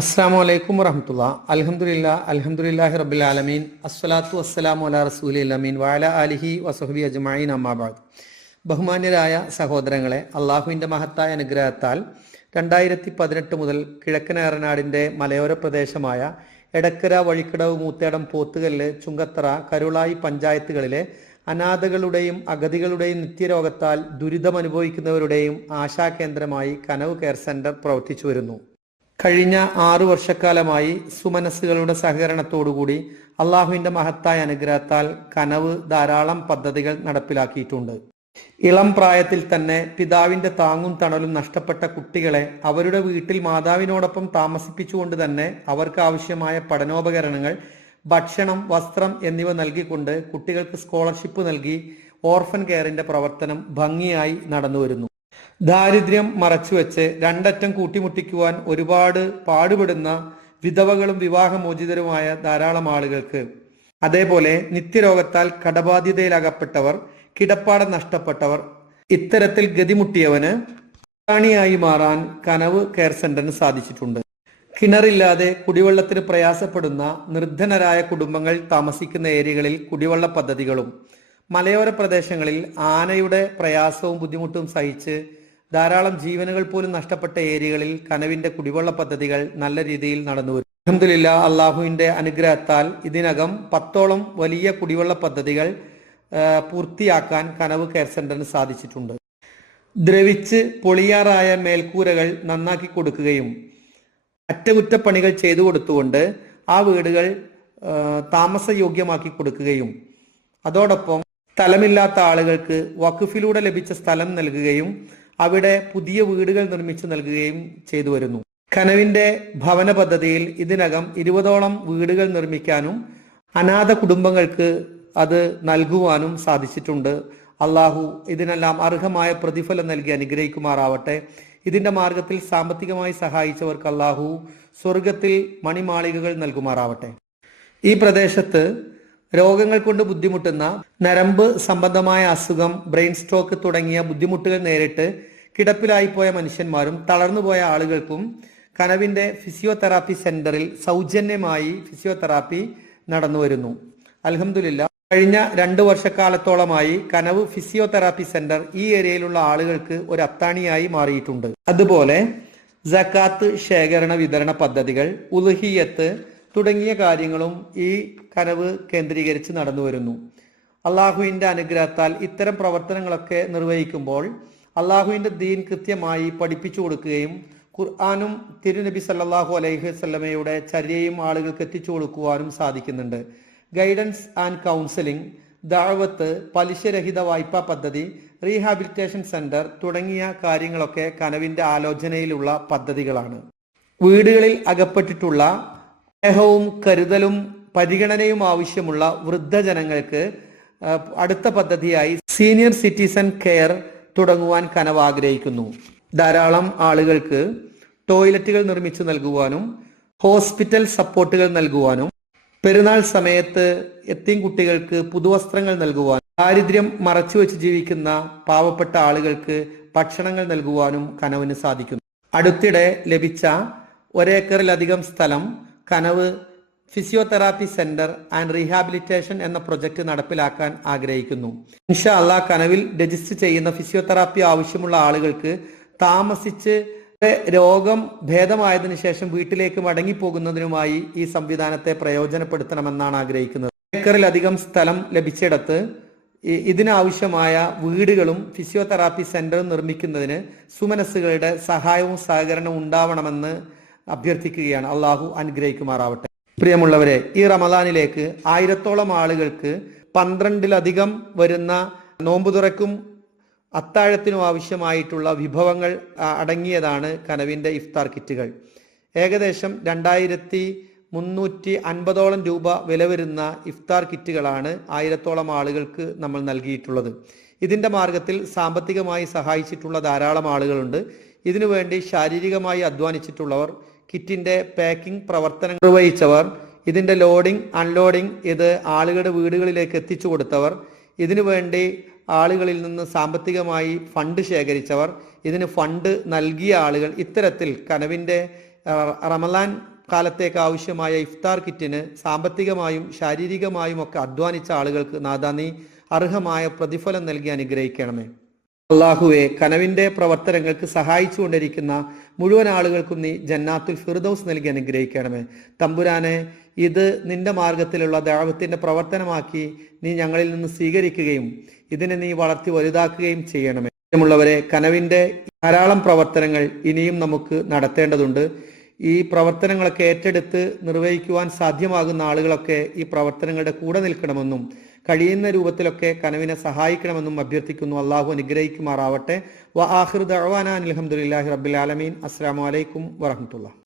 അസ്സാം വലൈക്കും വറഹമത്തുള്ള. അൽഹംദുലില്ലാഹി റബ്ബിൽ ആലമീൻ. അസ്സലാത്തു വസ്സലാമു അലാ റസൂലിൽ അമീൻ വഅലാ ആലിഹി വസഹ്ബി അജ്മഈൻ. അമ്മാ ബഅദ്. ബഹുമാന്യരായ സഹോദരങ്ങളെ, അള്ളാഹുവിൻ്റെ മഹത്തായ അനുഗ്രഹത്താൽ 2018 മുതൽ കിഴക്കൻ ഏറനാടിൻ്റെ മലയോര പ്രദേശമായ എടക്കര, വഴിക്കടവ്, മൂത്തേടം, പോത്തുകല്ല്, ചുങ്കത്തറ, കരുളായി പഞ്ചായത്തുകളിലെ അനാഥകളുടെയും അഗതികളുടെയും നിത്യരോഗത്താൽ ദുരിതമനുഭവിക്കുന്നവരുടെയും ആശാകേന്ദ്രമായി കനവ് കെയർ സെന്റർ പ്രവർത്തിച്ചു വരുന്നു. കഴിഞ്ഞ 6 വർഷക്കാലമായി സുമനസ്സുകളുടെ സഹകരണത്തോടുകൂടി അള്ളാഹുവിൻ്റെ മഹത്തായ അനുഗ്രഹത്താൽ കനവ് ധാരാളം പദ്ധതികൾ നടപ്പിലാക്കിയിട്ടുണ്ട്. ഇളം പ്രായത്തിൽ തന്നെ പിതാവിൻ്റെ താങ്ങും തണലും നഷ്ടപ്പെട്ട കുട്ടികളെ അവരുടെ വീട്ടിൽ മാതാവിനോടൊപ്പം താമസിപ്പിച്ചുകൊണ്ട് തന്നെ അവർക്ക് ആവശ്യമായ പഠനോപകരണങ്ങൾ, ഭക്ഷണം, വസ്ത്രം എന്നിവ നൽകിക്കൊണ്ട് കുട്ടികൾക്ക് സ്കോളർഷിപ്പ് നൽകി ഓർഫൻ കെയറിന്റെ പ്രവർത്തനം ഭംഗിയായി നടന്നുവരുന്നു. ദാരിദ്ര്യം മറച്ചുവെച്ച് രണ്ടറ്റം കൂട്ടിമുട്ടിക്കുവാൻ ഒരുപാട് പാടുപെടുന്ന വിധവകളും വിവാഹമോചിതരുമായ ധാരാളം ആളുകൾക്ക്, അതേപോലെ നിത്യരോഗത്താൽ കടബാധ്യതയിലകപ്പെട്ടവർ, കിടപ്പാടം നഷ്ടപ്പെട്ടവർ, ഇത്തരത്തിൽ ഗതിമുട്ടിയവന് ായി മാറാൻ കനവ് കെയർ സെന്ററിന് സാധിച്ചിട്ടുണ്ട്. കിണറില്ലാതെ കുടിവെള്ളത്തിന് പ്രയാസപ്പെടുന്ന നിർധനരായ കുടുംബങ്ങൾ താമസിക്കുന്ന ഏരിയകളിൽ കുടിവെള്ള പദ്ധതികളും, മലയോര പ്രദേശങ്ങളിൽ ആനയുടെ പ്രയാസവും ബുദ്ധിമുട്ടും സഹിച്ച് ധാരാളം ജീവനുകൾ പോലും നഷ്ടപ്പെട്ട ഏരിയകളിൽ കനവിന്റെ കുടിവെള്ള പദ്ധതികൾ നല്ല രീതിയിൽ നടന്നുവരും. അൽഹംദുലില്ലാഹ്, അള്ളാഹുവിന്റെ അനുഗ്രഹത്താൽ ഇതിനകം 10ഓളം വലിയ കുടിവെള്ള പദ്ധതികൾ പൂർത്തിയാക്കാൻ കനവ് കെയർ സെന്ററിന് സാധിച്ചിട്ടുണ്ട്. ദ്രവിച്ച് പൊളിയാറായ മേൽക്കൂരകൾ നന്നാക്കി കൊടുക്കുകയും അറ്റകുറ്റപ്പണികൾ ചെയ്തു കൊടുത്തുകൊണ്ട് ആ വീടുകൾ താമസയോഗ്യമാക്കി കൊടുക്കുകയും അതോടൊപ്പം സ്ഥലമില്ലാത്ത ആളുകൾക്ക് വഖഫിലൂടെ ലഭിച്ച സ്ഥലം നൽകുകയും അവിടെ പുതിയ വീടുകൾ നിർമ്മിച്ചു നൽകുകയും ചെയ്തു വരുന്നു. കനവിന്റെ ഭവന പദ്ധതിയിൽ ഇതിനകം 20ഓളം വീടുകൾ നിർമ്മിക്കാനും അനാഥ കുടുംബങ്ങൾക്ക് അത് നൽകുവാനും സാധിച്ചിട്ടുണ്ട്. അള്ളാഹു ഇതിനെല്ലാം അർഹമായ പ്രതിഫലം നൽകി അനുഗ്രഹിക്കുമാറാവട്ടെ. ഇതിന്റെ മാർഗത്തിൽ സാമ്പത്തികമായി സഹായിച്ചവർക്ക് അള്ളാഹു സ്വർഗത്തിൽ മണിമാളികകൾ നൽകുമാറാവട്ടെ. ഈ പ്രദേശത്ത് രോഗങ്ങൾ കൊണ്ട് ബുദ്ധിമുട്ടുന്ന നരമ്പ് സംബന്ധമായ അസുഖം, ബ്രെയിൻ സ്ട്രോക്ക് തുടങ്ങിയ ബുദ്ധിമുട്ടുകൾ നേരിട്ട് കിടപ്പിലായിപ്പോയ മനുഷ്യന്മാരും തളർന്നുപോയ ആളുകൾക്കും കനവിന്റെ ഫിസിയോതെറാപ്പി സെന്ററിൽ സൗജന്യമായി ഫിസിയോതെറാപ്പി നടന്നു വരുന്നു. അൽഹംദുലില്ലാഹ്, കഴിഞ്ഞ 2 വർഷക്കാലത്തോളമായി കനവ് ഫിസിയോതെറാപ്പി സെന്റർ ഈ ഏരിയയിലുള്ള ആളുകൾക്ക് ഒരു അത്താണിയായി മാറിയിട്ടുണ്ട്. അതുപോലെ സക്കാത്ത് ശേഖരണ വിതരണ പദ്ധതികൾ, ഉളുഹിയത്ത് തുടങ്ങിയ കാര്യങ്ങളും ഈ കനവ് കേന്ദ്രീകരിച്ച് നടന്നു വരുന്നു. അള്ളാഹുവിന്റെ അനുഗ്രഹത്താൽ ഇത്തരം പ്രവർത്തനങ്ങളൊക്കെ നിർവഹിക്കുമ്പോൾ അള്ളാഹുവിന്റെ ദീൻ കൃത്യമായി പഠിപ്പിച്ചു കൊടുക്കുകയും ഖുർആനും തിരുനബി സല്ലല്ലാഹു അലൈഹി വസല്ലമയുടെ ചര്യയും ആളുകൾക്ക് എത്തിച്ചു കൊടുക്കുവാനും സാധിക്കുന്നുണ്ട്. ഗൈഡൻസ് ആൻഡ് കൗൺസിലിംഗ്, ദഅവത്ത്, പലിശരഹിത വായ്പാ പദ്ധതി, റീഹാബിലിറ്റേഷൻ സെന്റർ തുടങ്ങിയ കാര്യങ്ങളൊക്കെ കനവിന്റെ ആലോചനയിലുള്ള പദ്ധതികളാണ്. വീടുകളിൽ അകപ്പെട്ടിട്ടുള്ള സ്നേഹവും കരുതലും പരിഗണനയും ആവശ്യമുള്ള വൃദ്ധജനങ്ങൾക്ക് അടുത്ത പദ്ധതിയായി സീനിയർ സിറ്റിസൺ കെയർ തുടങ്ങുവാൻ കനവ് ആഗ്രഹിക്കുന്നു. ധാരാളം ആളുകൾക്ക് ടോയ്ലറ്റുകൾ നിർമ്മിച്ചു നൽകുവാനും ഹോസ്പിറ്റൽ സപ്പോർട്ടുകൾ നൽകുവാനും പെരുന്നാൾ സമയത്ത് എത്തീം കുട്ടികൾക്ക് പുതുവസ്ത്രങ്ങൾ നൽകുവാനും ദാരിദ്ര്യം മറച്ചുവെച്ച് ജീവിക്കുന്ന പാവപ്പെട്ട ആളുകൾക്ക് ഭക്ഷണങ്ങൾ നൽകുവാനും കനവിന് സാധിക്കുന്നു. അടുത്തിടെ ലഭിച്ച 1 ഏക്കറിലധികം സ്ഥലം Kanavu physiotherapy centre and rehabilitation എന്ന പ്രൊജക്ട് നടപ്പിലാക്കാൻ ആഗ്രഹിക്കുന്നു. ഇൻഷാ അല്ലാഹ്, കനവിൽ രജിസ്റ്റർ ചെയ്യുന്ന ഫിസിയോതെറാപ്പി ആവശ്യമുള്ള ആളുകൾക്ക് താമസിച്ച് രോഗം ഭേദമായതിനു ശേഷം വീട്ടിലേക്ക് മടങ്ങിപ്പോകുന്നതിനുമായി ഈ സംവിധാനത്തെ പ്രയോജനപ്പെടുത്തണമെന്നാണ് ആഗ്രഹിക്കുന്നത്. ഏക്കറിലധികം സ്ഥലം ലഭിച്ചിടത്ത് ഇതിനാവശ്യമായ വീടുകളും ഫിസിയോതെറാപ്പി സെന്ററും നിർമ്മിക്കുന്നതിന് സുമനസ്സുകളുടെ സഹായവും സഹകരണവും ഉണ്ടാവണമെന്ന് അഭ്യർത്ഥിക്കുകയാണ്. അള്ളാഹു അനുഗ്രഹിക്കുമാറാവട്ടെ. പ്രിയമുള്ളവരെ, ഈ റമദാനിലേക്ക് 1000ഓളം ആളുകൾക്ക് 12ലധികം വരുന്ന നോമ്പുതുറക്കും അത്താഴത്തിനും ആവശ്യമായിട്ടുള്ള വിഭവങ്ങൾ അടങ്ങിയതാണ് കനവിന്റെ ഇഫ്താർ കിറ്റുകൾ. ഏകദേശം 2350ഓളം രൂപ വില വരുന്ന ഇഫ്താർ കിറ്റുകളാണ് 1000ഓളം ആളുകൾക്ക് നമ്മൾ നൽകിയിട്ടുള്ളത്. ഇതിന്റെ മാർഗത്തിൽ സാമ്പത്തികമായി സഹായിച്ചിട്ടുള്ള ധാരാളം ആളുകളുണ്ട്. ഇതിനുവേണ്ടി ശാരീരികമായി അധ്വാനിച്ചിട്ടുള്ളവർ, കിറ്റിന്റെ പാക്കിംഗ് പ്രവർത്തനം നിർവഹിച്ചവർ, ഇതിന്റെ ലോഡിംഗ് അൺലോഡിംഗ് ഇത് ആളുകളുടെ വീടുകളിലേക്ക് എത്തിച്ചു കൊടുത്തവർ, ഇതിനുവേണ്ടി ആളുകളിൽ നിന്ന് സാമ്പത്തികമായി ഫണ്ട് ശേഖരിച്ചവർ, ഇതിന് ഫണ്ട് നൽകിയ ആളുകൾ, ഇത്തരത്തിൽ കനവിന്റെ റമലാൻ കാലത്തേക്ക് ആവശ്യമായ ഇഫ്താർ കിറ്റിന് സാമ്പത്തികമായും ശാരീരികമായും ഒക്കെ അധ്വാനിച്ച ആളുകൾക്ക് നാഥ നീ അർഹമായ പ്രതിഫലം നൽകി അനുഗ്രഹിക്കണമേ. അള്ളാഹുവെ, കനവിന്റെ പ്രവർത്തനങ്ങൾക്ക് സഹായിച്ചുകൊണ്ടിരിക്കുന്ന മുഴുവൻ ആളുകൾക്കും നീ ജന്നാത്തുൽ ഫിർദൗസ് നൽകി അനുഗ്രഹിക്കണമേ. തമ്പുരാനെ, ഇത് നിന്റെ മാർഗത്തിലുള്ള ദഅവത്തിന്റെ പ്രവർത്തനമാക്കി നീ ഞങ്ങളിൽ നിന്ന് സ്വീകരിക്കുകയും ഇതിനെ നീ വളർത്തി വലുതാക്കുകയും ചെയ്യണമേ. പ്രിയമുള്ളവരെ, കനവിന്റെ ധാരാളം പ്രവർത്തനങ്ങൾ ഇനിയും നമുക്ക് നടത്തേണ്ടതുണ്ട്. ഈ പ്രവർത്തനങ്ങളൊക്കെ ഏറ്റെടുത്ത് നിർവഹിക്കുവാൻ സാധ്യമാകുന്ന ആളുകളൊക്കെ ഈ പ്രവർത്തനങ്ങളുടെ കൂടെ നിൽക്കണമെന്നും കഴിയുന്ന രൂപത്തിലൊക്കെ കനവിനെ സഹായിക്കണമെന്നും അഭ്യർത്ഥിക്കുന്നു. അള്ളാഹു അനുഗ്രഹിക്കുമാറാവട്ടെ. വ ആഖിറു ദഅ്വാനാ അൽഹംദുലില്ലാഹി റബ്ബിൽ ആലമീൻ. അസ്സലാമു അലൈക്കും വറഹ്മത്തുള്ളാഹി.